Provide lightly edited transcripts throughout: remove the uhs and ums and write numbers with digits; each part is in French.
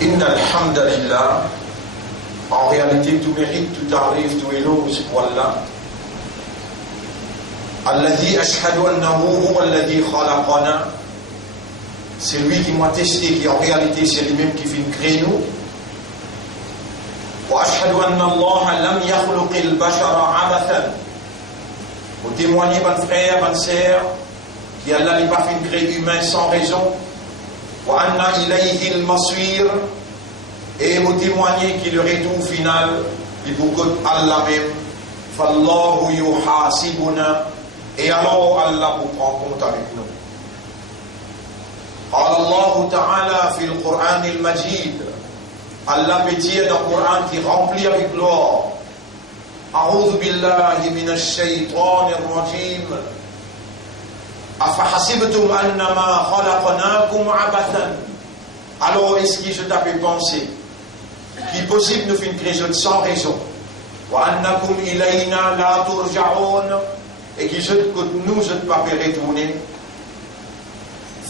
Inna alhamdulillah, en réalité tout mérite, tout arrive, tout éloge pour Allah. Alladhi ashhadu annahu huwa alladhi khalaqana. C'est lui qui m'a testé, qui en réalité c'est lui-même qui fait créer nous. Wa ashhadu anna Allah lam yakhluq al-bashara abathan. Vous témoignez, mon frère, mon sœur, qu'Allah n'a pas fait créer humain sans raison. Wa anna ilayhi al-masir. Et vous témoignez que le retour final est pour Allah même. Fallahu yuhasibuna. Et alors Allah vous prend compte avec nous. قال الله تعالى في القرآن المجيد. Allah peut dire dans le Coran qui remplit avec gloire. أعوذ بالله من الشيطان الرجيم. أفحسبتم أنما خلقناكم عبثا. Alors est-ce que je t'avais pensé qu'il est possible de faire une création sans raison? وأنكم إلينا لا ترجعون. Et qui je nous ne pas retourner.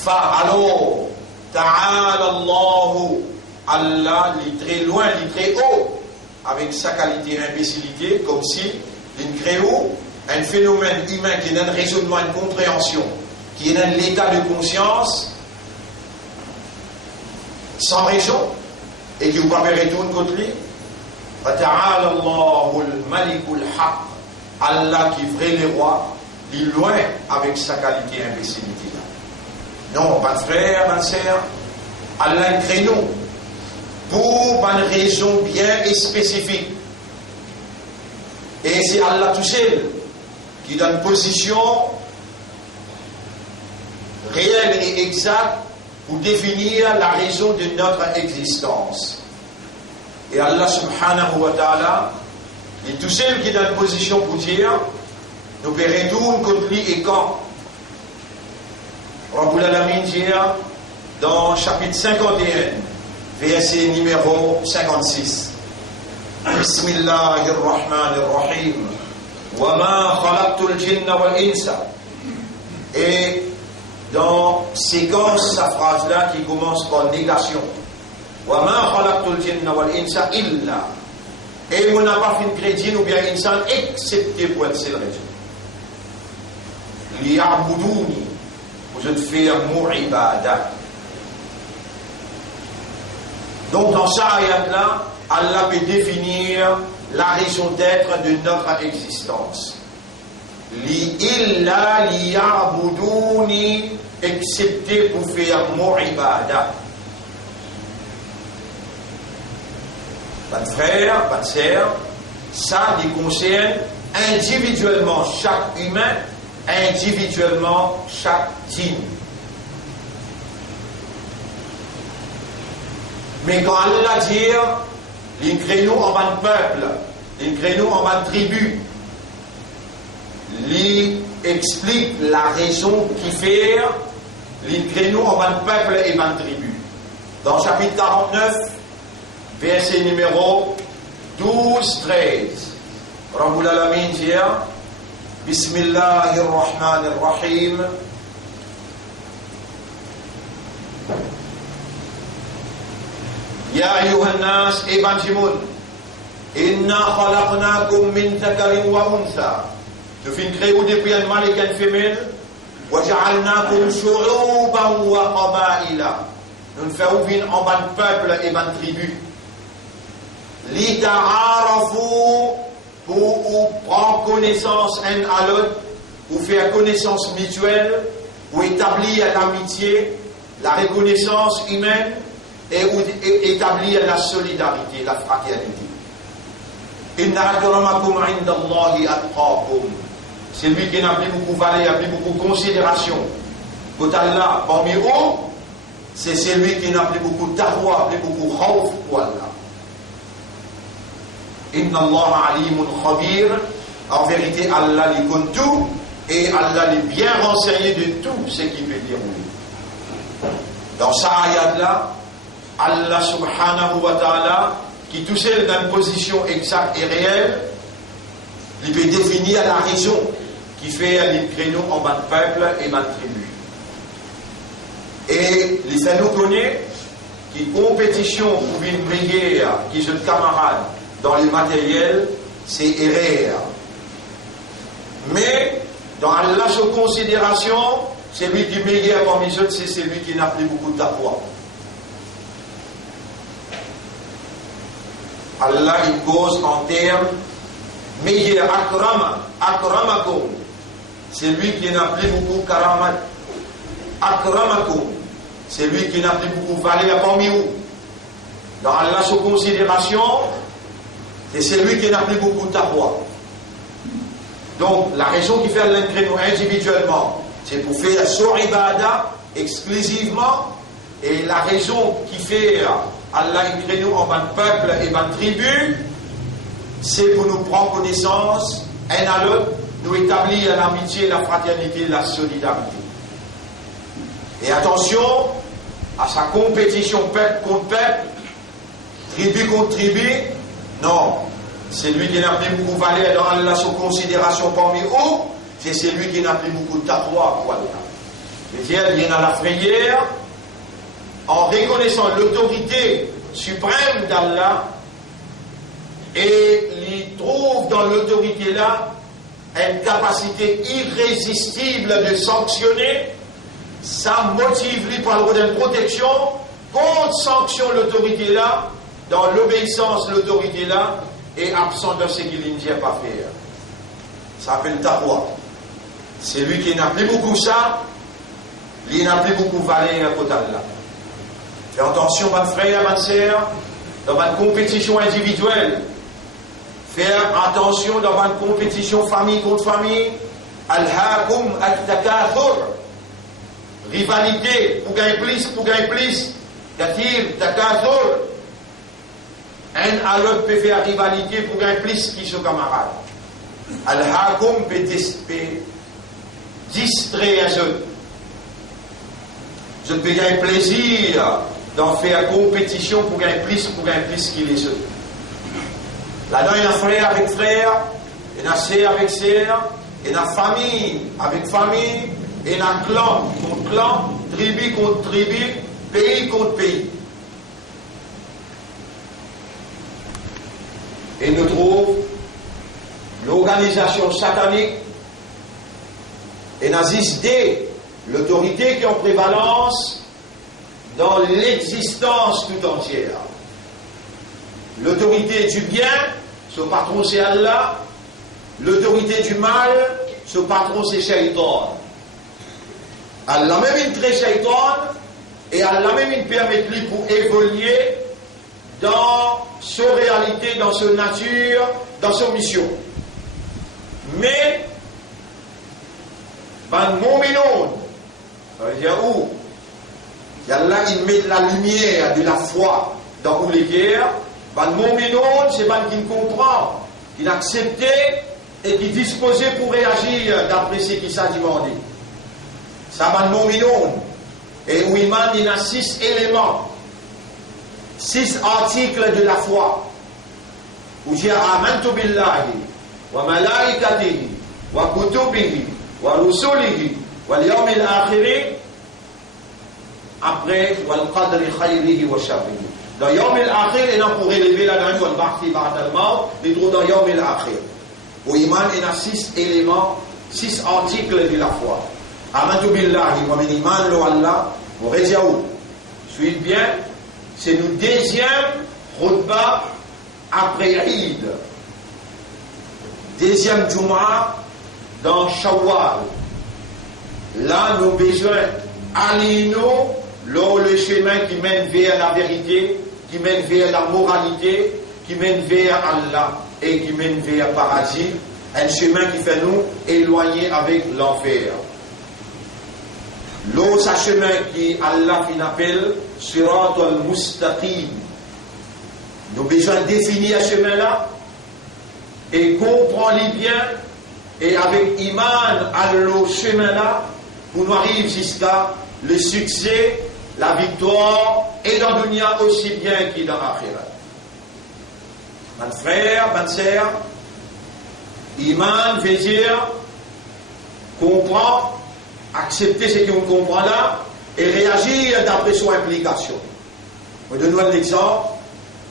Alors, Ta'ala Allahu, Allah, il est très loin, il est très haut, avec sa qualité imbécilité, comme si il crée un phénomène humain qui est un raisonnement, une compréhension, qui est un état de conscience, sans raison, et qui vous pas retourner contre lui. Ta'ala Allahu al-Malikul Haq. Allah qui est vrai les rois, il est loin avec sa qualité imbécilité. Non, mon frère, ma sœur, Allah crée nous pour une raison bien et spécifique. Et c'est Allah tout seul qui donne une position réelle et exacte pour définir la raison de notre existence. Et Allah subhanahu wa ta'ala est tout seul qui donne une position pour dire nous verrons contre lui et quand. Rabbul Alamin dit dans chapitre 51, verset numéro 56. Bismillahirrahmanirrahim. Wa ma khalaqtul jinna wal insa. Et dans séquence, sa phrase-là qui commence par négation. Wa ma khalaqtul jinna wal insa illa. Et on n'a pas fait de crédit ou bien insan excepté pour une seule raison. Liya'buduni. Vous êtes fait un ibada. Donc dans ça ayat-là, Allah peut définir la raison d'être de notre existence. Illa liya'buduni, excepté pour faire ibada. Votre frère, votre sœur, ça les concerne individuellement chaque humain, individuellement chaque team. Mais quand Allah dit, il crée nous en bas de peuple, il crée nous en bas de tribu, il explique la raison qui fait, il crée nous en bas de peuple et bas de tribu. Dans le chapitre 49, verset numéro 12-13, Rabbul Alamin dit, Bismillahirrahmanirrahim. Ya ayyuhan nas ebanjimun. Inna khalaqnakum min dhakarin wa untha. Nous fin créé depuis un mâle et une femelle. Wa ja'alnakum shu'uban wa qaba'ila. Nous faisons venir en bas de peuple et bas de tribu. Li ta'arafu, pour prendre connaissance un à l'autre, pour faire connaissance mutuelle, pour établir l'amitié, la reconnaissance humaine et établir la solidarité, la fraternité. Inna akramakum indallahi atqakum. C'est lui qui n'a plus beaucoup valeur, plus beaucoup considération. Pour Allah, parmi eux, c'est celui qui n'a plus beaucoup taqwa, plus beaucoup khawf pour Allah. Inna Allah alimun khabir. En vérité, Allah les connaît tout et Allah est bien renseigné de tout ce qu'il peut dire oui. Dans sa ayat-là, Allah subhanahu wa ta'ala, qui tout seul dans une position exacte et réelle, il peut définir la raison qui fait les créneaux en bas de peuple et bas de tribu. Et les fait nous connaître qui compétition pour une meilleure qui se camarade dans les matériels, c'est erreur. Mais dans la considération, celui qui est meilleur parmi les autres, c'est celui qui n'a plus beaucoup de taqwa. Allah il cause en termes meilleur akramakum, c'est lui qui n'a plus beaucoup karamat. Akramakum, c'est lui qui n'a plus beaucoup valeur parmi vous. Dans Allah sous considération, c'est celui qui n'a plus beaucoup de taqwa. Donc la raison qui fait l'entrée nous individuellement, c'est pour faire son ibada exclusivement, et la raison qui fait Allah crée nous en ban peuple et ban tribu, c'est pour nous prendre connaissance un à l'autre, nous établir l'amitié, la fraternité, la solidarité. Et attention à sa compétition peuple contre peuple, tribu contre tribu. Non, c'est lui qui n'a plus beaucoup de valeur dans Allah sous considération parmi eux, c'est celui qui n'a plus beaucoup de taqwa pour Allah. C'est-à-dire, il y a la frayeur en reconnaissant l'autorité suprême d'Allah et il trouve dans l'autorité là une capacité irrésistible de sanctionner. Ça motive lui par une protection contre sanction l'autorité là, dans l'obéissance l'autorité là, et absent de ce qu'il ne vient pas faire. Ça s'appelle taqwa. C'est lui qui n'a plus beaucoup ça, il n'a plus beaucoup valeur à côté d'Allah. Fais attention, mon frère, ma soeur, dans une compétition individuelle. Faire attention dans une compétition famille contre famille. Al-hakum at-takathur. Rivalité, pour gagner plus. Kathir, takathur. Un à l'autre peut faire rivalité pour gagner plus qui son camarade. Al-hakum peut distraire les autres. Je peux gagner plaisir d'en faire compétition pour gagner plus qu'il les autres. Là-dedans, il y a frère avec frère, il y a sœur avec sœur, il y a famille avec famille, il y a clan contre clan, tribu contre tribu, pays contre pays. Et nous trouvons l'organisation satanique et naziste l'autorité qui est en prévalence dans l'existence tout entière. L'autorité du bien, ce patron c'est Allah. L'autorité du mal, ce patron c'est Shaitan. Allah même il crée Shaitan et Allah même il permet lui pour évoluer dans sa réalité, dans sa nature, dans sa mission. Mais, ban mouminoun, ça veut dire où? Allah il met la lumière de la foi dans où les guerres. Ban mouminoun, c'est ban qui comprend, qui accepte et qui est disposé pour réagir d'après ce qui s'est demandé. Ça ban mouminoun. Et où il y a 6 éléments, 6 articles de la foi. Où j'ai amantu billahi, wa malaikatihi, wa kutubihi, wa rusulihi, wal yawmil akhiri. Après, wal qadri khayrihi wa sharrihi. Dans yawmil akhir, il y a pour élever la dernière, wal ba'thi ba'da al-maut, il trouve dans yawmil akhir. Au iman, il y a 6 éléments, 6 articles de la foi. Amantu billahi, wa min iman lo Allah, wa reziaou. Suivez bien, c'est le deuxième khutbah après Eid. Deuxième Jumu'ah dans Shawwal. Là, nous avons besoin d'aller le chemin qui mène vers la vérité, qui mène vers la moralité, qui mène vers Allah et qui mène vers le paradis. Un chemin qui fait nous éloigner avec l'enfer. L'autre chemin qui Allah appelle Sirat al-Mustaqim. Nous avons besoin de définir ce chemin-là et comprendre bien et avec iman à le chemin-là pour nous arriver jusqu'à le succès, la victoire et dans le dunya aussi bien que dans l'akhirat. Mon frère, ma sœur, iman veut dire comprendre, accepter ce qu'on comprend là et réagir d'après son implication. Je donne un exemple.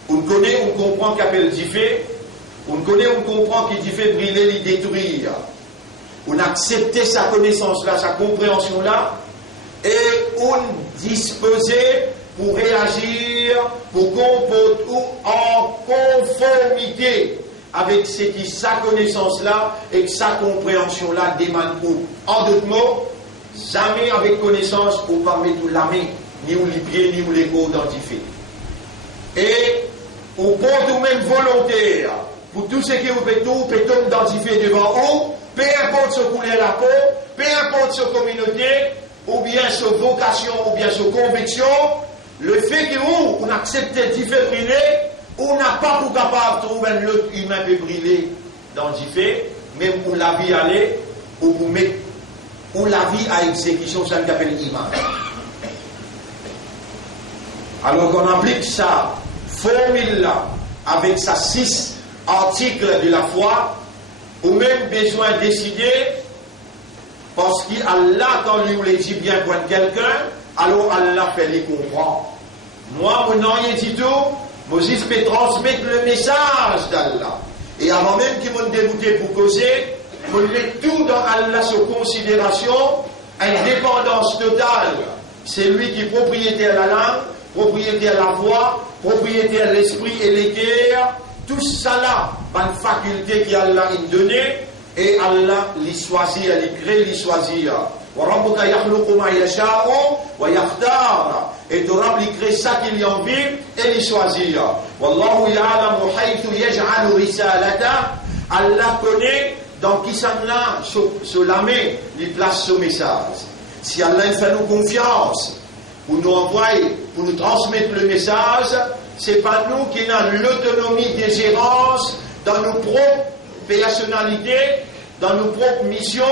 On connaît, on comprend qu'appelle Diffé. On connaît, on comprend qu'il Diffé brûler, il détruire. On a accepté sa connaissance-là, sa compréhension-là, et on disposait pour réagir, pour comporter ou en conformité avec ce qui sa connaissance-là et que sa compréhension-là démane où. En d'autres mots, jamais avec connaissance ou parmi tout l'armée, ni où les pieds, ni où les corps identifiés. Et au point tout même volontaire, pour tout ce qui vous peut tout, peut-on identifier devant vous, peu importe ce couleur la peau, peu importe ce communauté, ou bien ce vocation, ou bien ce conviction, le fait que vous, on accepte différents brûler, on n'a pas pour capable de trouver un autre humain peut brûler dans différents, même pour la vie aller, ou pour mettre, ou la vie à exécution, ça qu'on appelle image. Alors qu'on applique ça, formule-là, avec sa 6 articles de la foi, ou même besoin de décider, parce qu'Allah, quand lui voulait dire bien pour quelqu'un, alors Allah fait les comprendre. Moi, mon nom est dit tout, Moses peut transmettre le message d'Allah. Et avant même qu'il m'ait débuté pour causer, je mets tout dans Allah sous considération, indépendance totale. C'est lui qui est propriétaire de la langue, propriétaire de la voix, propriétaire de l'esprit et les cœurs. Tout ça là, une faculté qu'Allah a donnée, et Allah les choisit, les crée, les choisit. Et Torah lui crée ça qu'il y a envie et les choisit. Wallahu ya'lamu haythu yaj'alu risalata. Allah connaît dans qui ça là, sur la main, il place ce message. Si Allah fait nous confiance pour nous envoyer, pour nous transmettre le message, c'est pas nous qui avons l'autonomie de gérance dans nos propres personnalités, dans nos propres missions,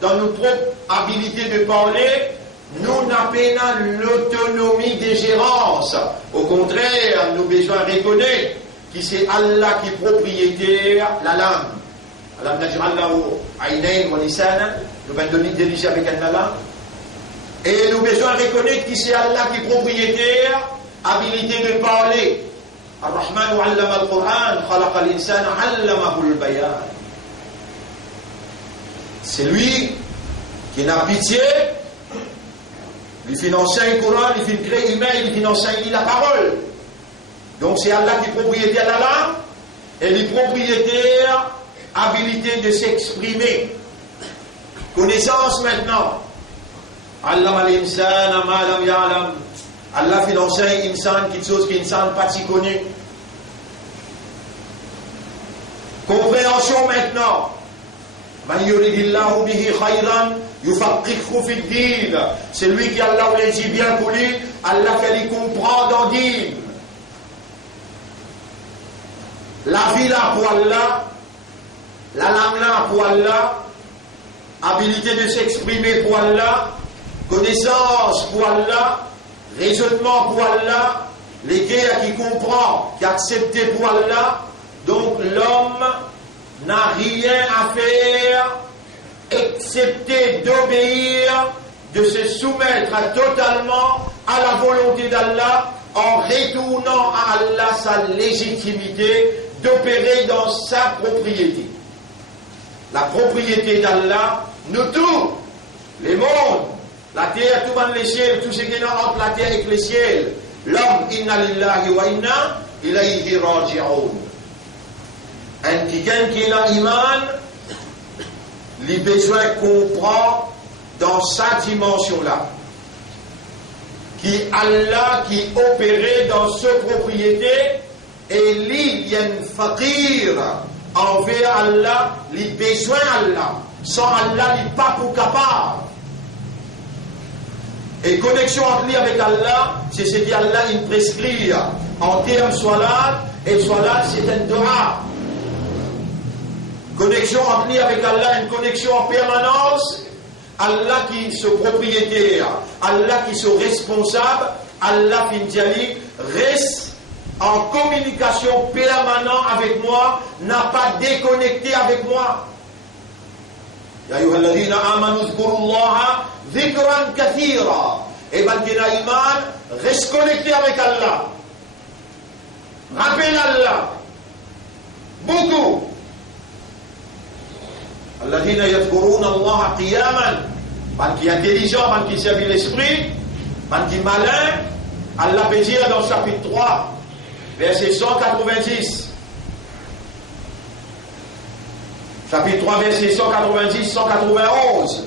dans nos propres habilités de parler. Nous n'avons pas l'autonomie de gérance. Au contraire, nous besoin reconnaître que c'est Allah qui est propriétaire de la langue. Allah naj'al lahu aynayn wa lisanan, nous va donner délice avec un langue. Et nous besoin reconnaître que c'est Allah qui est propriétaire, habilité de parler. Ar-Rahman 'allama al-Qur'an, khalaqa al-insana 'allamahu al-bayan. C'est lui qui n'a pitié, il finance le Coran, il fait créer humain, il finance la parole. Donc c'est Allah qui est propriétaire de la langue et il est propriétaire habilité de s'exprimer. Connaissance maintenant. Allah al-insana ma lam ya'lam. Allah finance l'insan quelque chose qui l'insan pas si connaît. Compréhension maintenant. Man yuridillahu bihi khayran yufaqihu fi ad-din. C'est lui qui Allah voulait dire bien pour lui, Allah fait lui comprendre en din. La vie là pour Allah, la langue là pour Allah, habilité de s'exprimer pour Allah, connaissance pour Allah, raisonnement pour Allah, les guerres qui comprend, qui accepte pour Allah. Donc l'homme n'a rien à faire excepté d'obéir, de se soumettre totalement à la volonté d'Allah en retournant à Allah sa légitimité d'opérer dans sa propriété. La propriété d'Allah, nous tous, les mondes, la terre, tout le les ciels, tout ce qui est entre la terre et les ciels, l'homme, inna lillahi wa inna ilayhi raji'un. Quelqu'un qui a l'iman, les besoins comprend dans sa dimension-là. Qui Allah qui opérait dans sa propriété et lui, il y a un fakir envers Allah, les besoins Allah. Sans Allah, il n'est pas pour capable. Et connexion entre lui avec Allah, c'est ce qu'Allah il prescrit en termes salat, et salat c'est un dua. Connexion entre lui avec Allah, une connexion en permanence. Allah qui est ce propriétaire, Allah qui est ce responsable, Allah Finjali reste en communication permanente avec moi, n'a pas déconnecté avec moi. Ya ayyuhalladhina amanu dhkurullaha dhikran kathira. Et bien qui a iman, reste connecté avec Allah. rappelle Allah. Beaucoup. Alladhina yadhkuruna Allah qiyaman. Man qui est intelligent, man qui servit l'esprit, man qui est malin. Allah peut dire dans le chapitre 3, verset 190. Chapitre 3, verset 190, 191.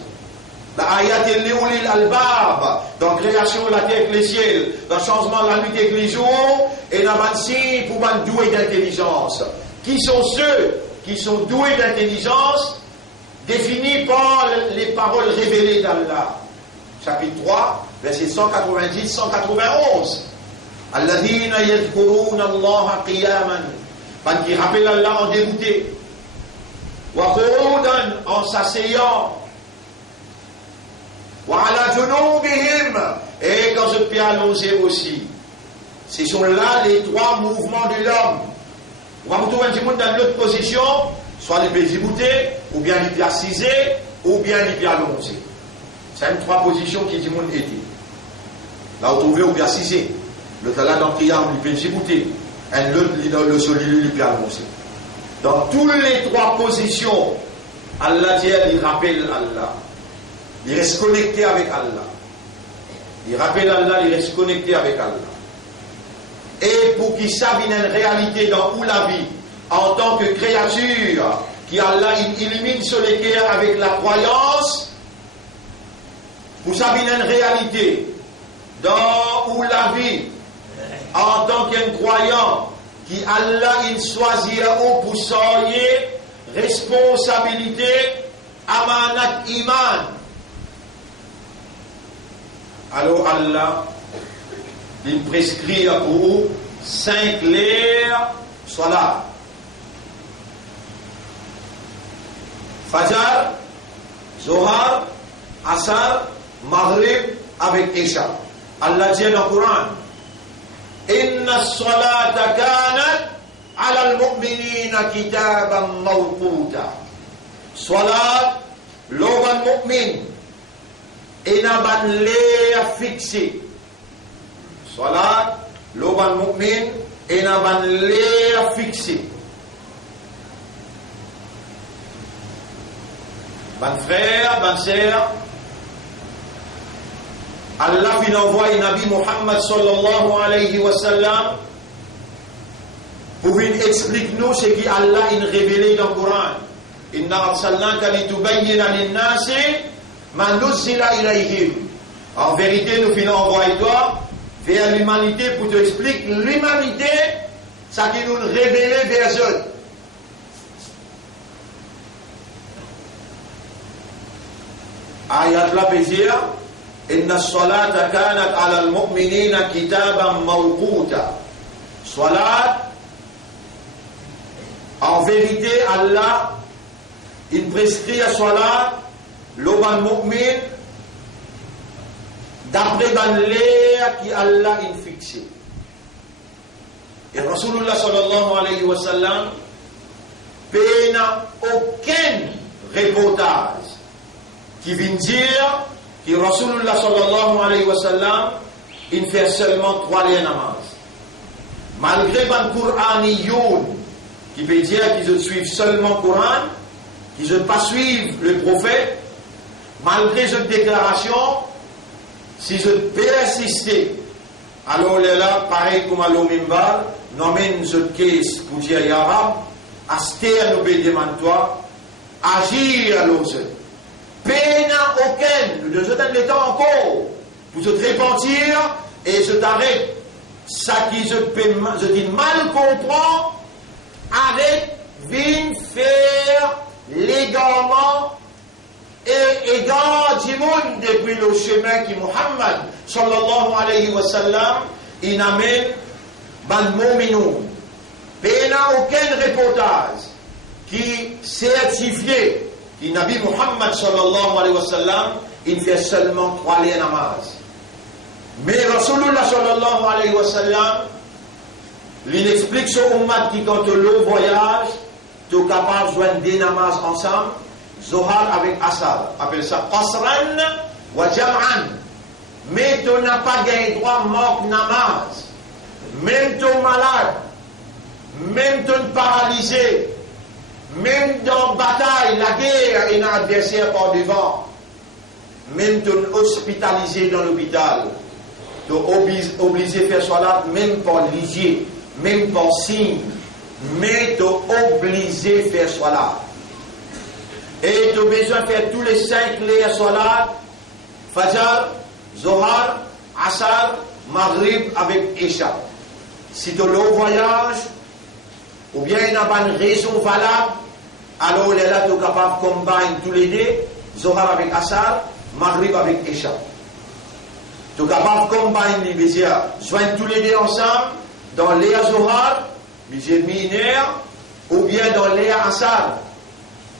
La ayat el-li'ulil albab, dans création de la terre et les ciels, dans changement de la nuit et les jours, et dans un signe pour man doué d'intelligence. Qui sont ceux qui sont doués d'intelligence, définis par les paroles révélées d'Allah. Chapitre 3, verset 190, 191. Alladhina yadhkuruna Allah qiyaman, man qui rappelle Allah en débouté, wa qu'udan, en s'asseyant, wa ala junubihim, et quand je peux annoncer aussi. Ce sont là les trois mouvements de l'homme. On va retrouver un petit monde dans l'autre position, soit il peut débouter, ou bien il peut assiser, ou bien il peut alloncer. C'est une trois positions qui dit monde était. Là, on trouve ou bien assiser. L'autre là dans le qiyam, il peut débouter. Et l'autre dans le solide, il peut alloncer. Dans toutes les trois positions, Allah dit, il rappelle Allah. Il reste connecté avec Allah. Il rappelle Allah, il reste connecté avec Allah. Et pour qu'il sache une réalité dans où la vie, en tant que créature, qui Allah illumine sur les cœurs avec la croyance, pour savoir une réalité dans où la vie, en tant qu'un croyant, qui Allah il choisira pour soyer responsabilité, amanat iman. Alors Allah, il prescrit pour 5 clairs salat. Fajr, Zohar, Asar, Maghrib avec Isha. Allah dit dans le Coran, Inna as-salata kanat ala al-mu'minina kitaban mawquta. Salat, l'oban mu'min, inaban leya fixé. Salat, l'oban mu'min, inaban leya fixé. Ban frère, ban sœur, Allah vient envoyer Nabi Muhammad sallallahu alayhi wa sallam pour venir expliquer nous ce qu'Allah a révélé dans le Coran. Inna arsalnaka litubayyina lin-nasi ma nuzzila ilayhim. En vérité, nous venons envoyer toi vers l'humanité pour te expliquer l'humanité, ça qui nous révèle vers eux. Ayat la plaisir. Inna as-salata kanat ala al-mu'minina kitaban mawquta. Salat, en vérité, Allah, il prescrit à salat, l'oban mu'min, d'après ban l'air qui Allah il fixé. Et Rasulullah sallallahu alayhi wa sallam, n'a aucun reportage qui vient dire que Rasulullah sallallahu alayhi wa sallam, il fait seulement 3 namaz. Malgré ban Qur'aniyoun, qui veut dire qu'ils suivent seulement le Coran, qu'ils ne pas suivre le prophète, malgré cette déclaration, si je peux insister, alors là, pareil comme à l'Omimbar, nomine ce case pour dire Yarab, aster nous demande toi, agir à l'autre. Peine aucun, nous sommes le temps encore pour se repentir et se t'arrête. Ça qui je dis mal comprend, arrête, viens faire l'égarement et égare du monde depuis le chemin qui Muhammad sallallahu alayhi wa sallam il amène ban mu'minun. Peine aucun reportage qui certifié que Nabi Muhammad sallallahu alayhi wa sallam il fait seulement 3 namaz. Mais Rasulullah sallallahu alayhi wa sallam il explique ce ummat qui quand le voyage tu es capable de joindre des namaz ensemble, Zohar avec Asar, appelle ça Qasran wa Jam'an. Mais tu n'as pas gagné droit mort namaz. Même tu es malade, même ton paralysé, même dans la bataille, la guerre, et un adversaire par devant, même ton hospitalisé dans l'hôpital, tu es obligé de faire salat, même par lisier, même par signe, mais tu es obligé de faire salat. Et tu as besoin de faire tous les 5 layers salat, Fajr, Zohar, Asar, Maghrib avec Isha. Si tu es au voyage, ou bien il n'y a pas une raison valable, alors là, tu es capable de combiner tous les deux, Zohar avec Asar, Maghrib avec Isha. Tu es capable de combiner les deux, joindre tous les deux ensemble, dans Léa Zohar, les mineurs, ou bien dans Léa Asar.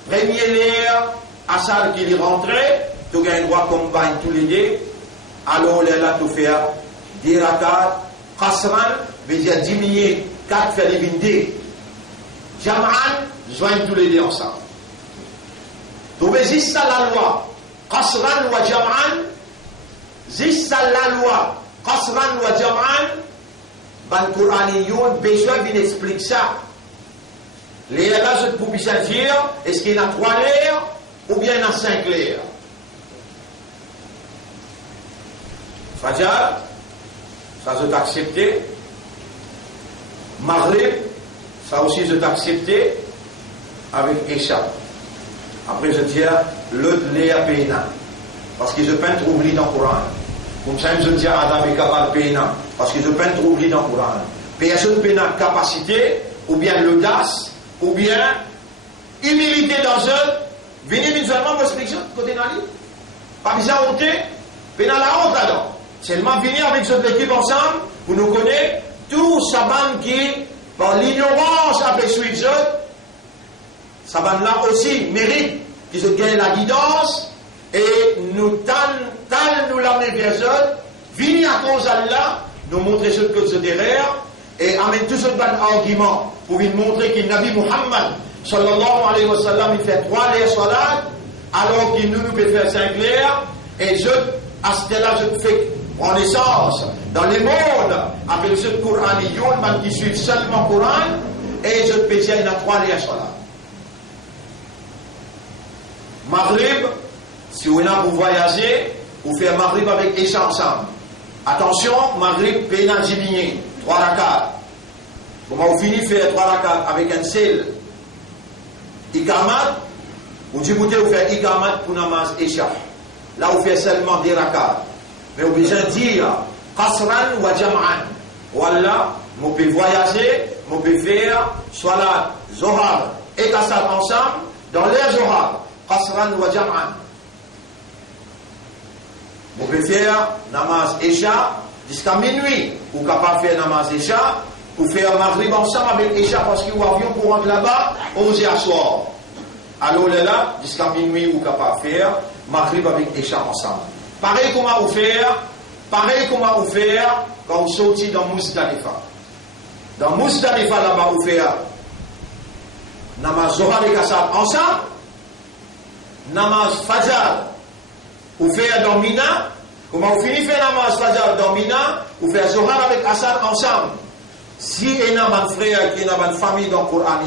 Premier Léa Asar qui est rentré, tu as le droit de combiner tous les deux, alors là, tu fais 10 rakats, Qasran, veut dire diminuer 4 faire les 22. Jam'an, joignent tous les deux ensemble. Donc, c'est ça la loi. Qasran wa Jam'an, c'est ça la loi. Qasran wa Jam'an, ban Qur'aniyoun, besoin d'une explique ça. Les là, je peux dire, est-ce qu'il y en a 3 layers ou bien il y en a 5 layers? Fajr, ça je t'accepté. Maghrib, ça aussi je t'accepté avec Isha. Après je dis l'autre Léa Péna. Parce que je peine trop oublié dans le Coran. Comme ça je dis Adam et Kabal Péna. Parce que je peine trop oublié dans le Coran. Personne Péna capacité, ou bien l'audace, ou bien humilité dans eux. Venez mutuellement pour expliquer côté Nali. Pas besoin de honte, Péna la honte là-dedans. Seulement venir avec cette équipe ensemble pour nous connaître tout Saban qui, par l'ignorance après suite, Saban là aussi mérite qu'ils se gagnent la guidance et nous nous l'amener vers eux, venir à cause d'Allah, nous montrer ce que c'est derrière et amener tout ce bon argument pour nous montrer que Nabi Muhammad sallallahu alayhi wa sallam il fait 3 layers salat alors qu'il nous peut faire 5 layers et à ce là je fais en essence, dans les mondes, avec ce Coran, qui suivent seulement le Coran, et je peux dire, il y a 3 layers sur là. Maghrib, si vous voulez voyager, vous faites Maghrib avec Isha ensemble. Attention, Maghrib, pénal diminué, 3 rakats. Comment vous finissez de faire 3 rakats avec un seul Ikamat, vous dites, vous faites Ikamat pour namaz Isha. Là, vous faites seulement 10 rakats. Mais vous besoin de dire Qasran wa Jam'an. Voilà, vous pouvez voyager, vous pouvez faire Salat, Zohar et Qasar ensemble dans les Zohar. Qasran wa Jam'an. Vous pouvez faire Namaz Isha jusqu'à minuit. Vous pouvez pas faire Namaz Isha. Vous pouvez faire Maghrib ensemble avec Isha parce que vous aviez pour rentrer là-bas, 11h à soir. Alors là, jusqu'à minuit, vous pouvez pas faire Maghrib avec Isha ensemble. Pareil comment vous faire quand vous sortez dans Muzdalifa. Dans Muzdalifa là-bas vous faites Namaz Zohar et Qasar ensemble, Namaz Fajr vous faites dans Mina. Comment vous finissez faire Namaz Fajr dans Mina, vous faites Zohar avec Qasar ensemble. Si il y a un frère qui a une famille dans le Coran,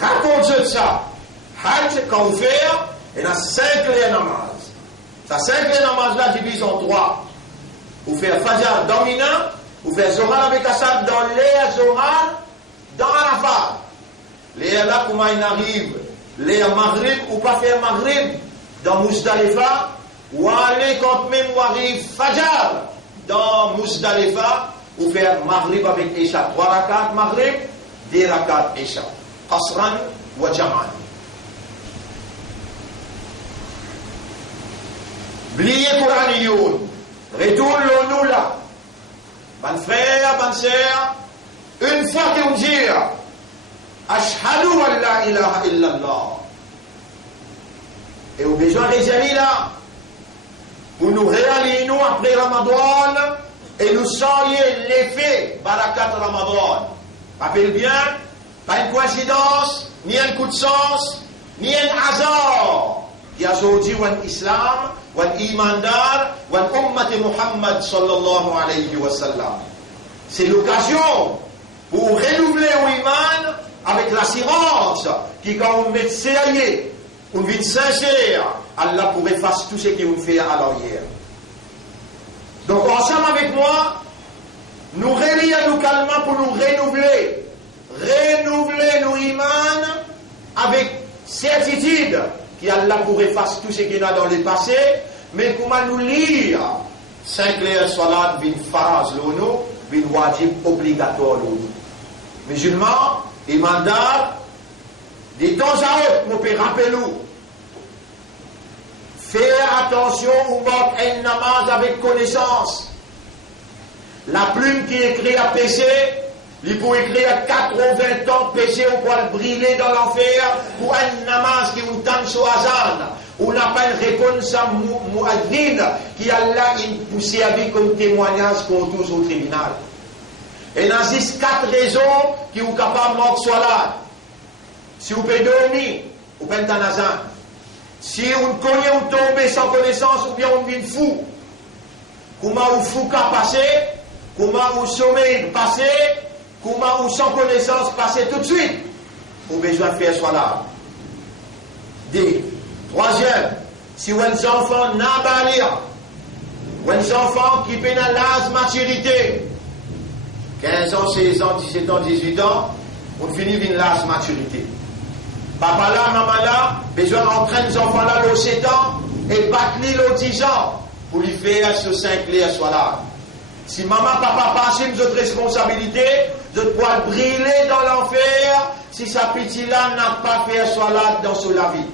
raconte ça. Hajj quand vous faites, il y a 5 layers namaz. Ça 5 namaz là divise en 3. Vous faites Fajr dans Mina, vous faites Zohar avec Qasar dans Léa Zohar, dans Arafat. Léa là, comment il arrive? Léa Maghrib, ou pas faire Maghrib dans Muzdalifa, ou aller quand même ou arrive Fajr dans Muzdalifa, ou faire Maghrib avec Isha. 3 rakats Maghrib, 10 rakats Isha. Qasran wa Jam'an. Bliez Coran, retourne-nous là. Bon frère, bonne sœur, une fois que vous dites Ashhadu an la ilaha illallah, et vous besoin de réaliser là, pour nous réalisons après Ramadan et nous soyons l'effet Barakat Ramadan. Rappelez bien, pas une coïncidence, ni un coup de sens, ni un hasard. qui a aujourd'hui l'islam, l'imandar, l'ummat Muhammad sallallahu alayhi wa sallam. C'est l'occasion pour renouveler l'iman avec l'assurance qui quand on met sérieux, on vit sincère, Allah pourrait effacer tout ce qu'on fait à l'arrière. Donc ensemble avec moi, nous relions nous calmement pour nous renouveler nos iman avec certitude qu'Allah pourrait effacer tout ce qu'il y a dans le passé, mais comment nous lire 5 clairs salat bin faraz l'onu, bin wajib obligatoire l'onu. Musulmans, imandaires, de temps à autre, nous pouvons rappeler nous. Faire attention au manque un namaz avec connaissance. La plume qui écrit à péché, il peut écrire à 80 ans péché ou pour brûler dans l'enfer pour un namaz qui nous tente sur Azan. On n'a pas une réponse à Mouadine qui a là une servi comme témoignage contre tous au tribunal. Et il existe 4 raisons qui sont capables de manquer soit là. Si vous pouvez dormir, vous pouvez être en Azan. Si on connaît ou tombe sans connaissance, ou bien on vient fou. Comment on fou qu'à passer, comment on sommeil passer, comment on sans connaissance passer tout de suite. On a besoin de faire soit là. Troisième, si on a des enfants n'a pas lire, ou des enfants qui peinent l'âge maturité, 15 ans, 16 ans, 17 ans, 18 ans, on finit avec l'âge maturité. Papa là, maman là, besoin d'entraîner les enfants là, le 7 ans, et battre le 10 ans, pour lui faire ce 5 clairs soit là. Si maman, papa passent notre responsabilité, de pouvoir brûler dans l'enfer, si sa petite là n'a pas fait soit là dans son la vie.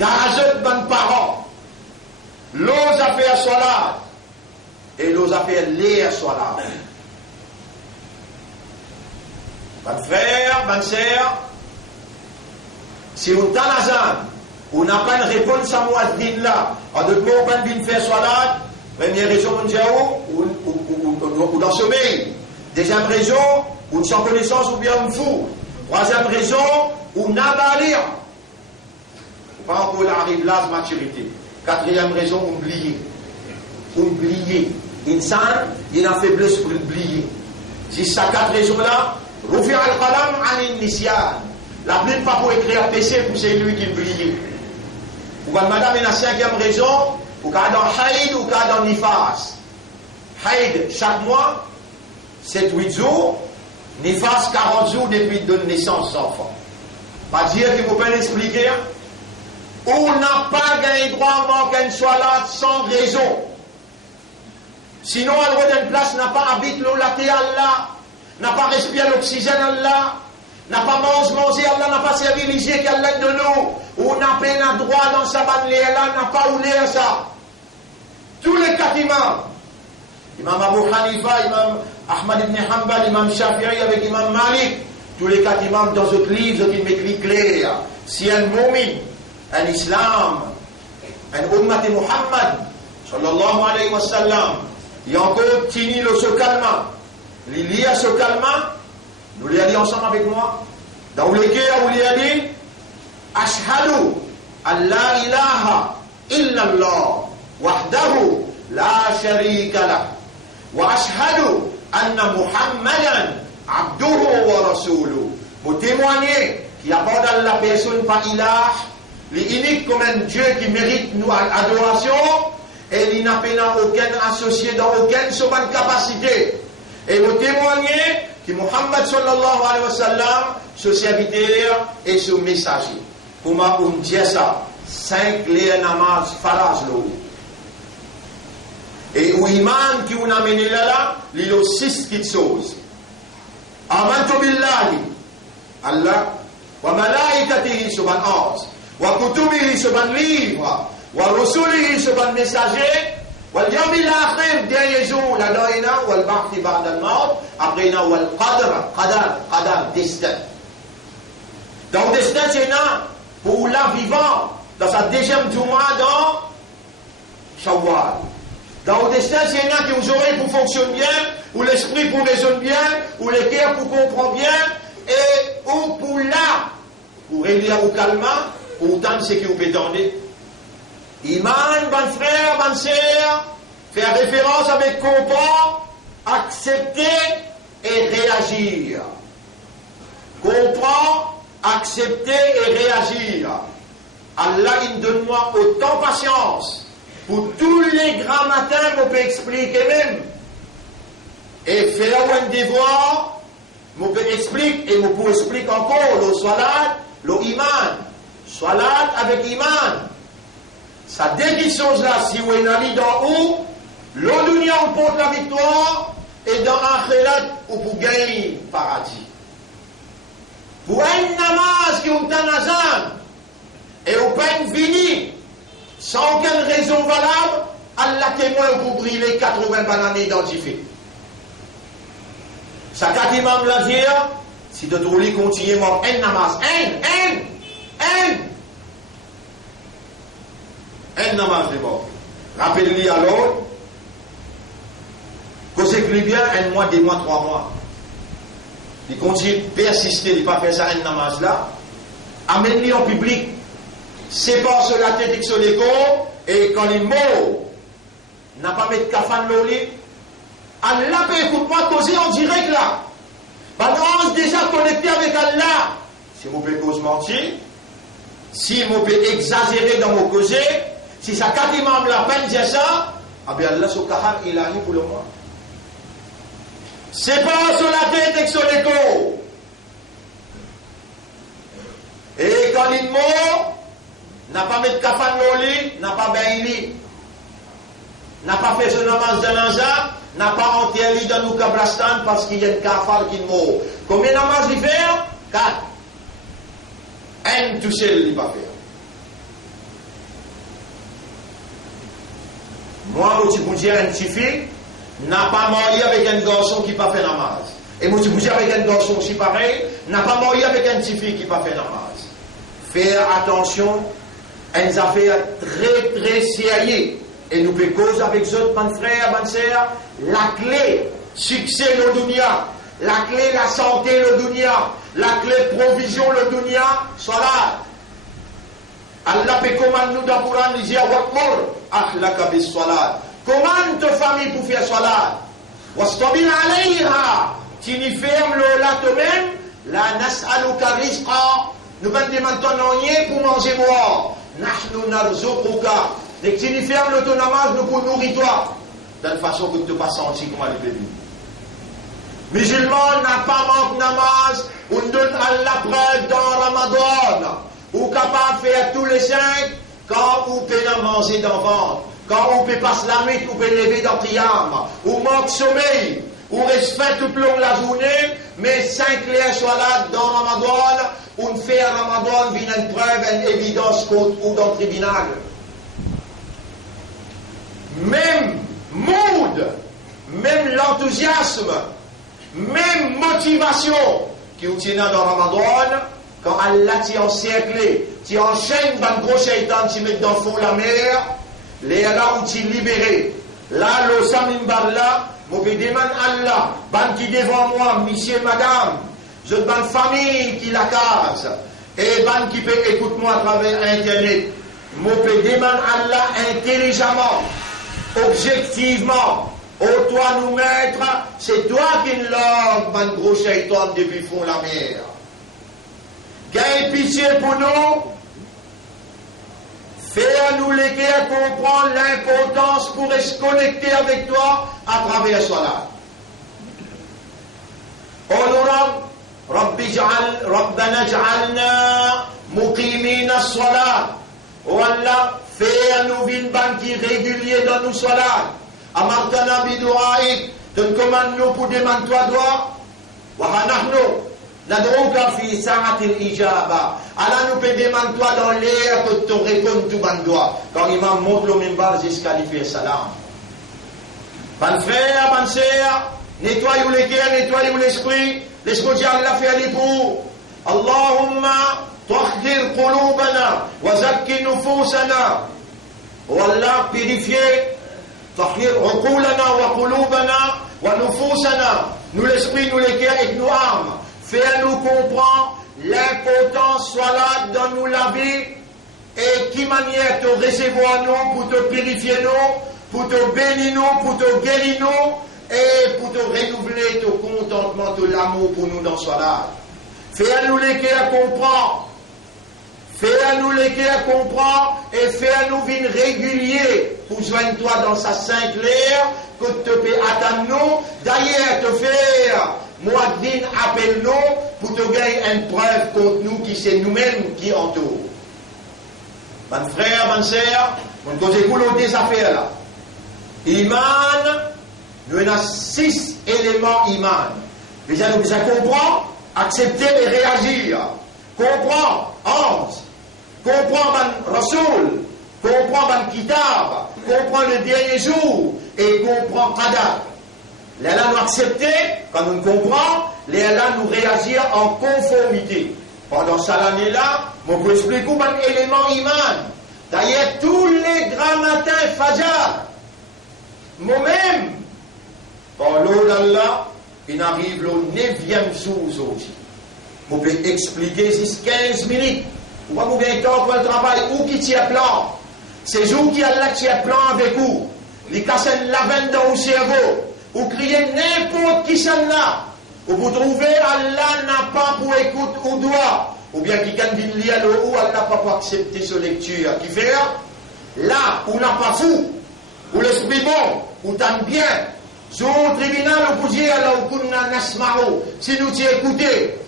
Garageux de bonnes parents, l'ose a fait soit là, et l'ose a fait l'air soit là. Bonne frère, bonne sœur, si on t'a l'azan, on n'a pas une réponse à moi de là, en d'autres mots, on n'a pas de faire soit là, première raison, ou dans le sommeil. Deuxième raison, ou sans connaissance ou bien on fou. Troisième raison, ou n'a pas à lire. Pas encore arrive là, maturité. Quatrième raison, oublier. Oublier. Insan, il a faiblesse pour oublier. Si ça 4 raisons-là, Rufi al-Qalam an-Nisyan. La plume pas pour écrire PC pour c'est lui qui oublie. Ou quand madame est la 5e raison, ou quand dans Haïd ou quand dans Nifas. Haïd, chaque mois, 7-8 jours, Nifas 40 jours depuis de naissance des enfants. Pas dire qu'il ne faut pas l'expliquer. On n'a pas gagné droit à manquer une soit là sans raison. Sinon, à l'autre d'une place, n'a pas habité l'eau latérale là, n'a pas respiré l'oxygène là, n'a pas mangé Allah, n'a pas servi l'hygiène qu'Allah de nous. On n'a pas un droit dans sa banne là, n'a pas oulé ça. Tous les 4 imams, Imam Abu Hanifa, Imam Ahmad ibn Hanbal, Imam Shafi'i avec Imam Malik, tous les 4 imams dans ce livre, ils m'écrivent clair. Si un mu'min, un islam, un ummat Muhammad, sallallahu alayhi wa sallam, il y a encore tenu le se calma. Il y a ce calma, nous l'avons dit ensemble avec moi. Dans le cas où il a dit, Ashhadu an la ilaha illallah, wahdahu la sharika lah, wa ashhadu anna Muhammadan abduhu wa rasuluhu. Pour témoigner qu'il n'y a pas dans la personne par ilah, l'unique comme un Dieu qui mérite nous adoration, et il n'a pas aucun associé dans aucune seconde capacité. Et vous témoignez que Muhammad sallallahu alayhi wa sallam, ce serviteur et ce messager. Comment on dit ça? 5 clairs namaz faraz l'eau. Et au imam qui on a amené là, il y a 6 petites choses. Amantu billahi, Allah, wa malaikatihi sur ban 11, wa kutubihi sur ban livre, wa rusulihi sur ban messager, wa al-yawmi al-akhir, dernier jour, la doina, wa al-ba'thi ba'da al-maut, après na, wa al-qadar, destin. Donc, destin, c'est là, pour la vivant, dans sa 2e Jumu'ah dans Shawwal. Dans le destin, c'est là que vous aurez pour fonctionner bien, où l'esprit pour raisonner bien, où le cœur pour comprendre bien, et où pour là, pour relire au calme, pour entendre ce que vous prétendez. Iman, bon frère, bonne sœur, faire référence avec comprendre, accepter et réagir. Comprendre, accepter et réagir. Allah, il donne-moi autant patience. Pour tous les grands matins, on peut expliquer même. Et faire un devoir, on peut expliquer, et on peut expliquer encore le salat, le iman. Salat avec iman. Ça dit des choses là, si vous êtes allé dans où, le dunya on porte la victoire, et dans l'akhirat, vous gagnez le paradis. Pour un namaz qui est un azan, et vous pouvez venir, sans aucune raison valable, Allah témoin pour briller 80 bananes identifiées. Ça qu'a dit Imam l'a dit, si de trouver continuellement un namaz, un namaz de mort. Rappelez-lui alors, que c'est que bien un mois, 2 mois, 3 mois. Il continue de persister, il ne pas faire ça un namaz là. Amène-lui en public. C'est pas sur la tête et sur les corps, et quand il mort, n'a pas mis de kafan dans le lit. Allah peut écoute-moi causer en direct là. On est déjà connecté avec Allah. Si vous pouvez cause mentir, si vous pouvez exagérer dans vos causes, si ça quasiment la peine dire ça, ah bien Allah subhanahu il a eu pour le moins. C'est pas sur la tête et sur les corps. Et quand il mort, n'a pas mis de kafan dans le lit, n'a pas bailli, n'a pas fait ce namaz de l'anza, n'a pas enterré dans nos kablastan parce qu'il y a un kafar qui mort. Combien de namaz il fait? 4. Un tout seul il va faire. Moi, je vous dis un petit fille, n'a pas marié avec un garçon qui n'a pas fait namaz. Et moi, je vous dis avec un garçon aussi pareil, n'a pas marié avec un petit fille qui n'a pas fait namaz. Faire attention à une affaire très très sérieuse. Et nous pouvons causer avec d'autres, mon frère, mon sœur, la clé, succès le dunya, la clé, la santé le dunya, la clé, provision le dunya, salat. Allah peut commander nous dans le Coran, il dit, Waqmur, ahlaka bis salat. Commande ta famille pour faire salat. Wastabir alayha. Tu n'y fermes le là toi-même, la nas'aluka rizqa. Nous allons demander rien pour manger boire. Nahnu narzuquka. Dès que tu n'y fermes le ton namaz, nous pour nourrir toi. De façon que tu ne pas sentir comment elle est venue. Musulman n'a pas manqué namaz, on donne à la preuve dans Ramadan. Ou capable de faire tous les 5 quand on peut manger dans le ventre, quand on peut passer la nuit, on peut lever dans le qiyam, ou manque sommeil, ou respect toute longue la journée, mais 5 liens soient là dans Ramadan, on fait à Ramadan vient une preuve, une évidence ou dans le tribunal. Même mood, même l'enthousiasme, même motivation qui vous tient dans Ramadan, quand Allah t'y encerclé, t'y enchaîne dans le gros shaitan, t'y met dans le fond de la mer, là où t'y libéré. Là, le samimbar là, mon peux demander Allah, ban qui devant moi, monsieur, madame, je ban famille qui la case, et ban qui peut écouter moi à travers Internet, mon peux demander Allah intelligemment, objectivement, au toi nous mettre, c'est toi qui l'homme, ban gros shaitan depuis le fond de la mer. Gagne pitié pour nous, fais-nous les guerres comprendre l'importance pour se connecter avec toi à travers la salat. Rabbana ja'alna muqimina as-salat. Oh Allah, fais-nous une banque régulière dans nos salats. Amartana bidu'aik, te commande-nous pour demander toi droit. Wa hanahnu nad'uka fi sa'atil ijaba. Allah nous peut demander toi dans l'air que tu réponds tout ban doigt. Quand l'imam monte le minbar jusqu'à lui faire salam. Ban frère, ban sœur, nettoyez les cœurs, nettoyez l'esprit. L'esprit Allah fait aller pour. Allahumma tahhir qulubana wa zakki nufusana. Oh Allah, purifiez, tahhir uqulana wa qulubana wa nufusana. Nous l'esprit, nous les cœurs et nos âmes. Fais-nous comprendre l'importance soit là dans nous la vie et qui manière te recevoir nous pour te purifier nous, pour te bénir nous, pour te guérir nous et pour te renouveler ton contentement, ton amour pour nous dans ce soir-là. Fais-nous les qui comprendre. Fais-nous les qui comprendre et fais-nous venir régulier pour joindre toi dans sa sainte l'air que te peut attendre nous. D'ailleurs, te faire, moi, din appelle-nous pour te gagner une preuve contre nous qui c'est nous-mêmes qui entoure. Mon frère, mon sœur, on côté boulot des affaires là. Iman, nous avons 6 éléments iman. Déjà, nous devons comprendre, accepter et réagir. Comprendre, 11. Comprendre mon Rasoul, comprendre mon Kitab, comprendre le dernier jour et comprendre Qadar. Là, nous accepter, quand nous comprenons, là, nous réagir en conformité. Pendant cette année-là, je peux expliquer un élément iman. D'ailleurs, tous les grands matins, Fajr, moi-même, par l'eau d'Allah, il arrive le 9e jour aujourd'hui. Je peux expliquer jusqu'à 15 minutes. Ou pas vous bien temps pour le travail, ou qui tient plan. C'est vous qui Allah tient plan avec vous. Les cassent la veine dans le cerveau. Ou criez n'importe qui s'en là. Ou vous trouvez Allah n'a pas pour écouter ou doigt. Ou bien qui quand il lit à l'eau, ou Allah n'a pas pour accepter sa lecture. Qui fait là, ou n'a pas fou. Ou l'esprit bon, ou t'aime bien. Sur le tribunal, ou vous dites alors, ou qu'on a nasmaro. Si nous t'y écoutez.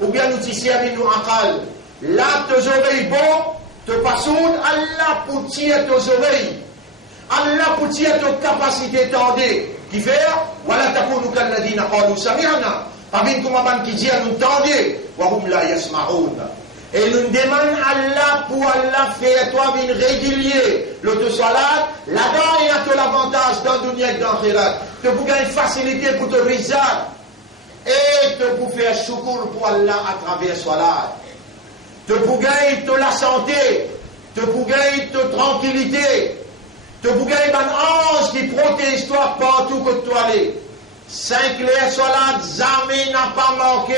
Ou bien nous t'y servons nous akal. Là, tes oreilles bon, te passoun, Allah pour tirer tes oreilles. Allah pour tirer tes capacités tendées. Qui fait, voilà takounu kalladina qalu sami'na. Parmi comme un qui dit à nous tendez, wa hum la yasma'oun. Et nous demandons Allah pour Allah faire toi une régulier. Le salat, là-dedans il y a tout l'avantage dans le dunya et dans l'akhirat. Tu peux gagner facilité pour te rizar. Et te pour faire choukour pour Allah à travers salat. Te pour gagner la santé, te pour gagner la tranquillité, te pour gagner un ange qui protège toi partout que tu allais. 5 clairs salat, jamais n'a pas manqué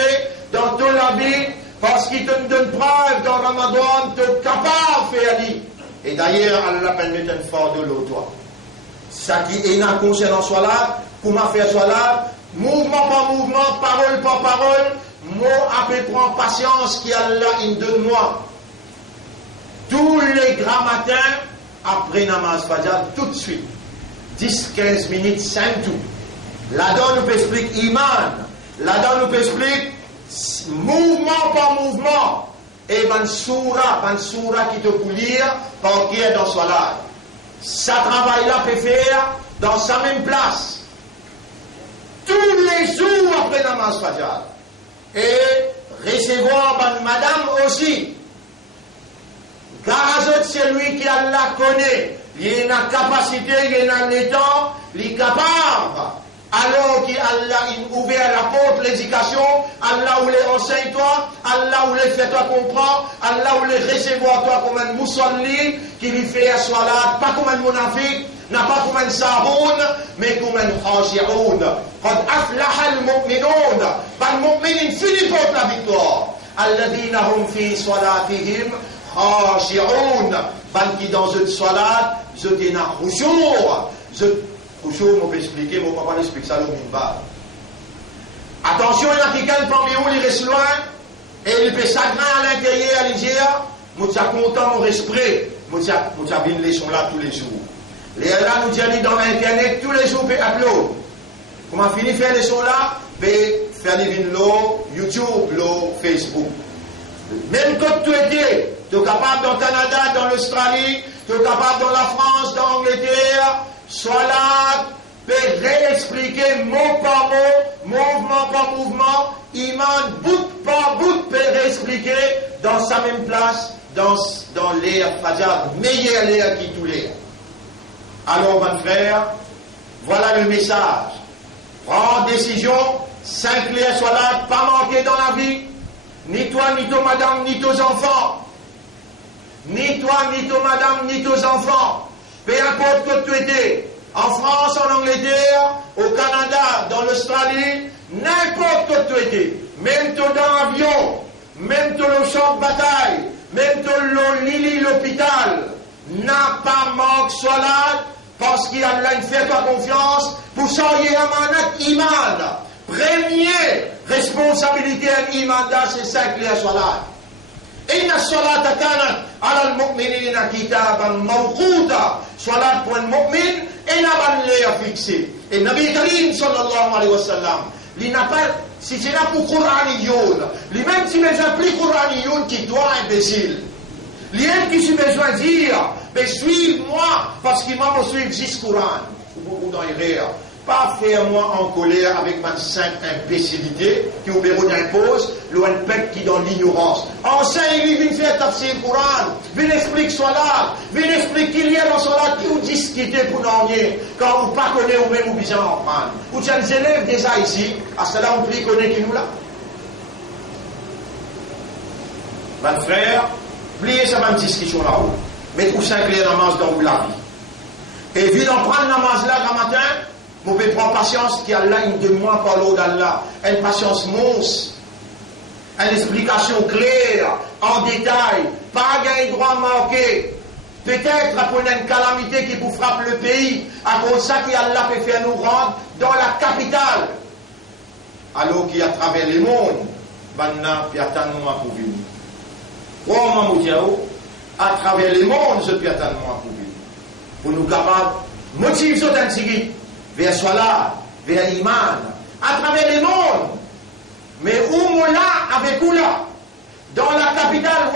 dans toute la vie, parce qu'il te donne preuve dans Ramadan, tu es capable de faire dit. Et d'ailleurs, Allah permet un fort de l'eau, toi. Ça qui est concernant salat, comment faire salat, mouvement par mouvement, parole par parole, mot après prendre patience qui Allah il donne moi. Tous les grands matins, après namaz Fajr, tout de suite, 10-15 minutes, 5 tout. Là-dedans, nous peut expliquer iman. Là-dedans, nous peut expliquer mouvement par mouvement. Et ban soura qui te peut lire par qui est dans salat. Ça travail-là peut faire dans sa même place. Tous les jours après namaz Fajr. Et recevoir madame aussi. Car c'est lui qui Allah connaît. Il a une capacité, il a un état, il est capable. Alors qu'Allah a ouvert la porte, l'éducation, Allah où les enseigne toi, Allah où les fait toi comprendre, Allah où les recevoir toi comme un moussalli, qui lui fait un salat, pas comme un monafique, n'a pas comme un sahoun, mais comme un khashi'oun. Qad aflaha al-mu'minoun. Par mu'minin finit pour la victoire. Alladhina hum fi salatihim khashi'oun. Ban qui dans une salat, je dis na khushu'. Khushu', on peut expliquer, mon papa explique ça le minbar. Attention, il y a quelqu'un parmi vous, il reste loin, et il peut s'agner à l'intérieur, à l'intérieur, moi, je suis content, mon esprit, moi, je suis bien les sont là tous les jours. Les là, nous disons dans l'internet, tous les jours, peut upload. Comment finir faire les sons là? Peut faire des vidéos, YouTube, Facebook. Même quand tu es capable dans le Canada, dans l'Australie, tu es capable dans la France, dans l'Angleterre, soit là, peut réexpliquer mot par mot, mouvement par mouvement, iman, bout par bout, peut réexpliquer dans sa même place, dans l'air Fajr, meilleur l'air qui tout l'air. Alors, mon frère, voilà le message. Prends décision, 5 clairs soient là, pas manquer dans la vie, ni toi, ni toi, madame, ni tes enfants. Ni toi, ni toi, madame, ni tes enfants. Peu importe que tu étais, en France, en Angleterre, au Canada, dans l'Australie, n'importe que tu étais, même toi dans l'avion, même toi le champ de bataille, même toi le lit l'hôpital, n'a pas manque salat, parce qu'Allah ne fait pas confiance pour changer amanat iman. Première responsabilité en iman, c'est 5 les salat. Inna salata kanat ala al-mu'minina kitaban mawquta. Salat pour un mu'min, et n'a pas l'air fixé. Et Nabi Karim sallallahu alayhi wa sallam, il n'a pas, si c'est là pour Qur'aniyoun, lui-même si besoin plus Qur'aniyoun qui doit imbécile. Lui-même qui si besoin dire, mais suive-moi, parce qu'il m'a suivi jusqu'au Coran. Ou dans les rires. Pas faire moi en colère avec ma simple imbécilité qui au bureau d'impose, loin de peuple qui dans l'ignorance. Enseigne-lui, viens faire tafsir le Coran, viens expliquer Salat, viens expliquer qu'il y a dans Salat qui ou discuter pour n'ennuyer, quand on pas connaît ou même ou bien en prendre. Ou tiens les élèves déjà ici, à cela on prie connaît qui nous là. Mon frère, oubliez ça même discussion là-haut. Mais tout simple les namaz dans la vie. Et viens en prendre namaz là le matin. Vous pouvez prendre patience qui Allah de moi par l'eau d'Allah. Une patience mousse. Une explication claire, en détail. Pas un droit marqué. Peut-être après une calamité qui vous frappe le pays. À cause de ça qu'Allah peut faire nous rendre dans la capitale. Alors qu'il y a à travers le monde. Maintenant, puis attends-moi pour venir. Oh, maman, à travers le monde, je peux attendre-moi pour venir. Pour nous capables, motive ce temps vers Salat, vers l'Iman, à travers le monde. Mais où là, avec où là? Dans la capitale,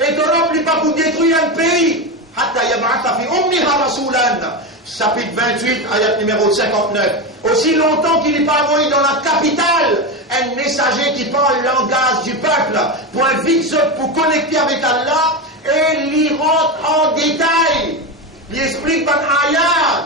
et que l'homme n'est pas pour détruire un pays. Chapitre 28, ayat numéro 59. Aussi longtemps qu'il n'est pas envoyé dans la capitale, un messager qui parle le langage du peuple, pour un vite pour connecter avec Allah, et l'y rentre en détail. Il explique par ayat.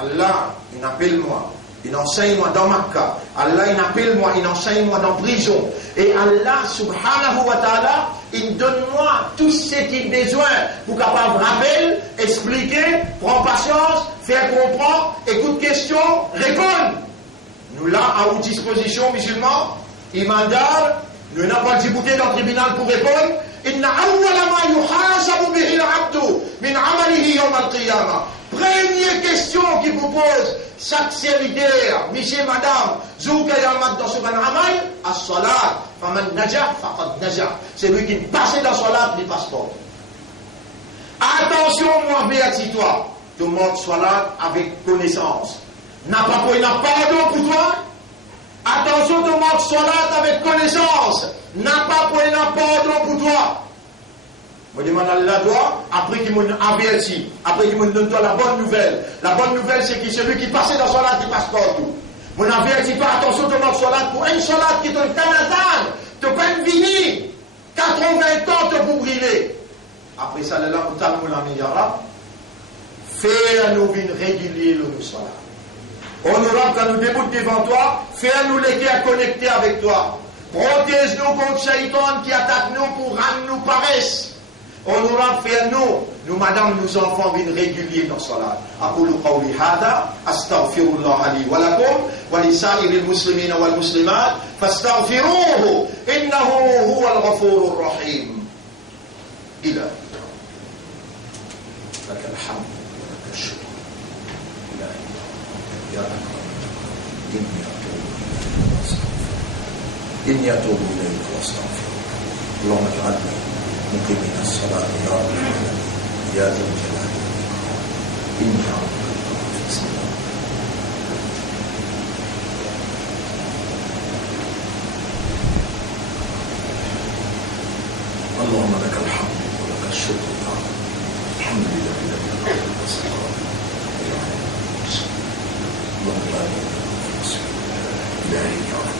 Allah, il appelle-moi, il enseigne-moi dans Makkah. Allah, il appelle-moi, il enseigne-moi dans prison. Et Allah, subhanahu wa ta'ala, il donne-moi tout ce qu'il a besoin pour capable rappeler, expliquer, prendre patience, faire comprendre, écoute question, répondre. Nous là, à votre disposition, musulmans, imandar, nous n'avons pas débouté dans le tribunal pour répondre. Inna awwala ma yuhasabu bihi al-'abdu min 'amalihi yawm al-qiyamah. Première question qu'il vous pose chaque serviteur, monsieur, madame, Zouka Yamat dans ce ban amal, as-salat, faman najah, faqad najah. C'est lui qui passe dans salat, il passe pas. Attention, moi, béatitois, tout le monde salat avec connaissance. N'a pas pardon pour toi. Attention, tout le monde salat avec connaissance. N'a pas pardon pour toi. Je demande à Allah, toi, après qu'il m'a averti, après qu'il m'a donné la bonne nouvelle. La bonne nouvelle, c'est que celui qui passait dans salat, il passe partout. Mon averti pas, attention, tout le monde salat pour une salat qui est un tanazan, tu peux pas venir. 80 ans, tu peux brûler. Après ça, là, on t'a mis la meilleure. Fais-nous régulier le salat. Honorable, quand nous débutons devant toi, fais-nous les à connecter avec toi. Protège-nous contre Shaitan qui attaque nous pour rendre nous paresse. Honorable, fais-nous, nous, madame, nos enfants, viennent régulier dans salat. أقول قولي هذا أستغفر الله لي ولكم ولسائر المسلمين والمسلمات فاستغفروه إنه هو الغفور الرحيم. إلى لك الحمد ولك الشكر إلهي يا أكرم إني أتوب إليك وأستغفرك. اللهم اجعلنا مقيمين الصلاة يا رب العالمين يا ذا الجلال والإكرام. إني أعوذ في السلام. اللهم لك الحمد ولك الشكر يا رب. الحمد لله الذي أعطانا الصلاة يا رب. اللهم لا إله إلا أنت إلهي يا رب.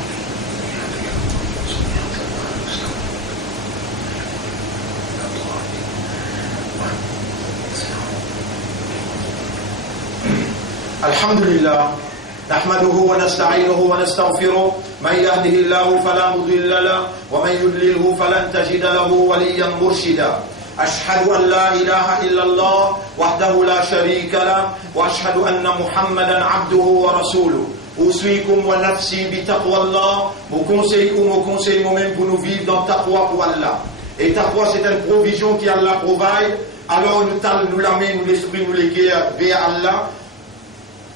الحمد لله نحمده ونستعينه ونستغفره. من يهده الله فلا مضل له ومن يضلله فلن تجد له وليا مرشدا. أشهد أن لا إله إلا الله وحده لا شريك له وأشهد أن محمدا عبده ورسوله. أوصيكم ونفسي بتقوى الله. Vous conseillez moi-même pour nous vivre dans taqwa pour Allah. Et taqwa, c'est une provision qu'Allah provide alors nous la main, nous l'esprit, nous l'équerre vers Allah.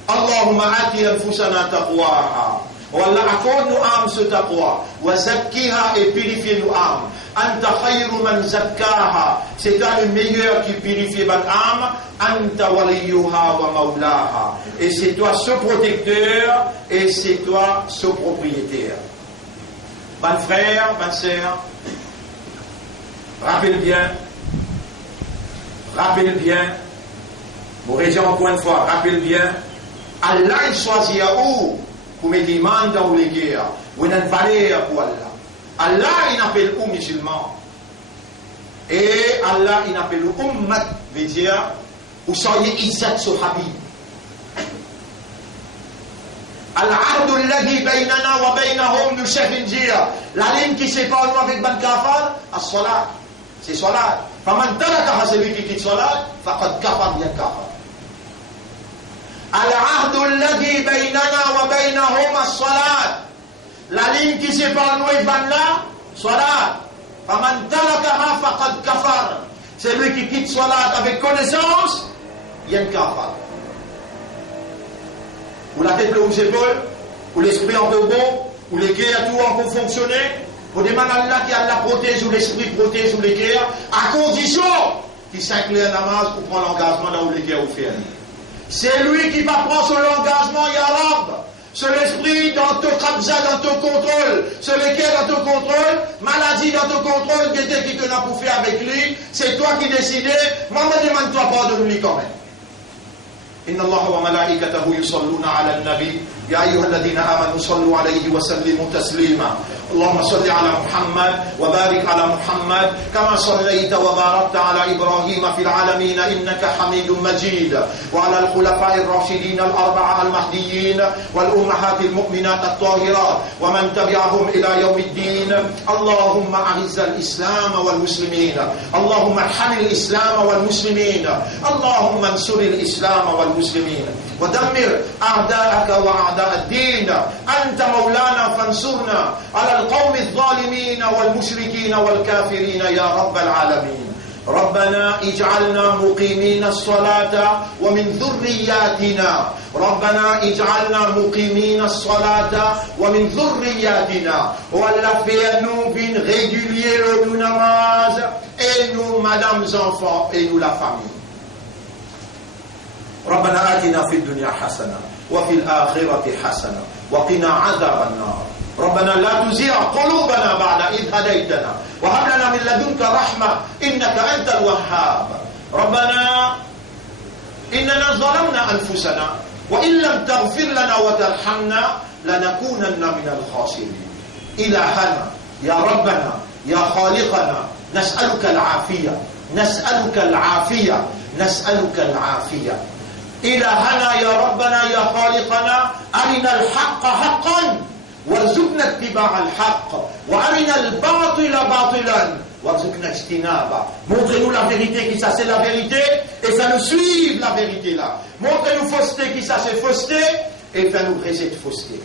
Allahumma ati anfusana taqwaha. Wallah, accorde-nous âme ce taqwa. Wa zakkiha, et purifie nos âmes. Anta khayru man zakkaha. C'est toi le meilleur qui purifie votre âme. Anta waliyuha wa maulaha. Et c'est toi ce protecteur, et c'est toi ce propriétaire. Bonne frère, bonne sœur, rappelle bien, vous rédigez encore une fois, rappelle bien, Allah il choisit à où pour mettre l'imam dans les guerres, ou dans une valeur pour Allah. Allah il appelle aux musulmans, et Allah il appelle aux ummat, veut dire, vous soyez izzat sur Habib. Al-ahdu alladhi baynana wa baynahum, le chef dire, la ligne qui sépare nous avec ban kafar, as-salat, c'est salat. Faman tarakaha, celui qui quitte salat, faqad kafar, bien kafar. Al-ahdu alladhi baynana wa baynahum as-salat, la ligne qui sépare nous avec ban là, salat. Faman tarakaha, faqad kafar, celui qui quitte salat avec connaissance, bien kafar. Ou la tête aux épaules, ou l'esprit en deux bon, ou les guerres tout en pour fonctionner, pour demander à Allah qui a la protège, ou l'esprit protège, ou les guerres, à condition qu'il s'incline à namaz pour prendre l'engagement dans les guerres ou faire. C'est lui qui va prendre son engagement, Ya Rab. C'est l'esprit dans ton kabza, dans ton contrôle, c'est le cœur dans ton contrôle, maladie dans ton contrôle, qui te n'a pour faire avec lui, c'est toi qui décides, moi me demande-toi pardon de lui quand même. إن الله وملائكته يصلون على النبي يا أيها الذين آمنوا صلوا عليه وسلموا تسليما اللهم صل على محمد وبارك على محمد كما صليت وباركت على إبراهيم في العالمين إنك حميد مجيد وعلى الخلفاء الراشدين الأربعة المهديين والأمهات المؤمنات الطاهرات ومن تبعهم إلى يوم الدين اللهم أعز الإسلام والمسلمين اللهم ارحم الإسلام والمسلمين اللهم انصر الإسلام والمسلمين ودمر أعداءك وأعداء الدين أنت مولانا فانصرنا على القوم الظالمين والمشركين والكافرين يا رب العالمين ربنا اجعلنا مقيمين الصلاة ومن ذرياتنا ربنا اجعلنا مقيمين الصلاة ومن ذرياتنا ولا فينا بين régulier le namaz et nous madame enfants et nous la famille ربنا آتنا في الدنيا حسنة وفي الآخرة حسنة وقنا عذاب النار ربنا لا تزيغ قلوبنا بعد إذ هديتنا وهب لنا من لدنك رحمة إنك أنت الوهاب ربنا إننا ظلمنا أنفسنا وإن لم تغفر لنا وترحمنا لنكونن من الخاسرين إلهنا يا ربنا يا خالقنا نسألك العافية نسألك العافية نسألك العافية إلهنا يا ربنا يا خالقنا أرنا الحق حقا وارزقنا اتباع الحق وارنا الباطل باطلا وارزقنا اجتنابه. Montrez-nous la vérité qui ça c'est la vérité et ça nous suive la vérité là. Montrez-nous fausseté qui ça c'est fausseté et fais-nous briser de fausseté.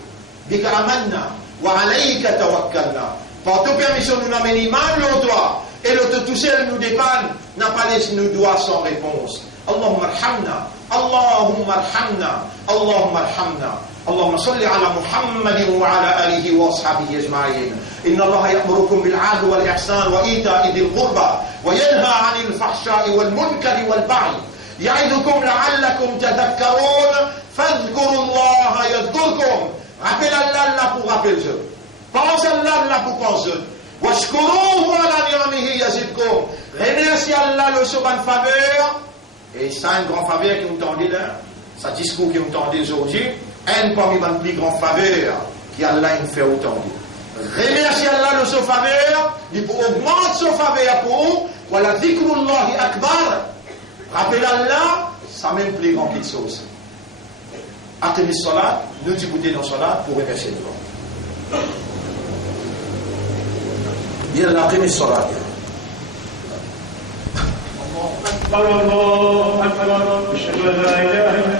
Bika amanna wa alayka tawakkalna. Par toute permission nous n'amène iman le toi et le tout seul nous dépanne n'a pas laissé nous doigts sans réponse. اللهم ارحمنا اللهم ارحمنا اللهم ارحمنا اللهم صل على محمد وعلى آله وأصحابه أجمعين إن الله يأمركم بالعدل والإحسان وإيتاء ذي القربى وينهى عن الفحشاء والمنكر والبغي يعظكم لعلكم تذكرون فاذكروا الله يذكركم rappelle Allah là pour rappeler Dieu pense Allah là pour penser washkuruhu ala ni'amihi yazidkum remercie Allah le soban faveur et ça une grande faveur qui nous tendait là ça discours qui nous tendait aujourd'hui un parmi les plus grandes faveurs qui Allah nous fait autant remercie Allah de sa faveur il augmente sa faveur pour vous voilà dhikrullahi akbar rappelle Allah ça même plus grand que ça aussi Aqimi salat nous écouter dans salat pour remercier Allah يلا أقم الصلاة الله أكبر أشهد أن لا إله إلا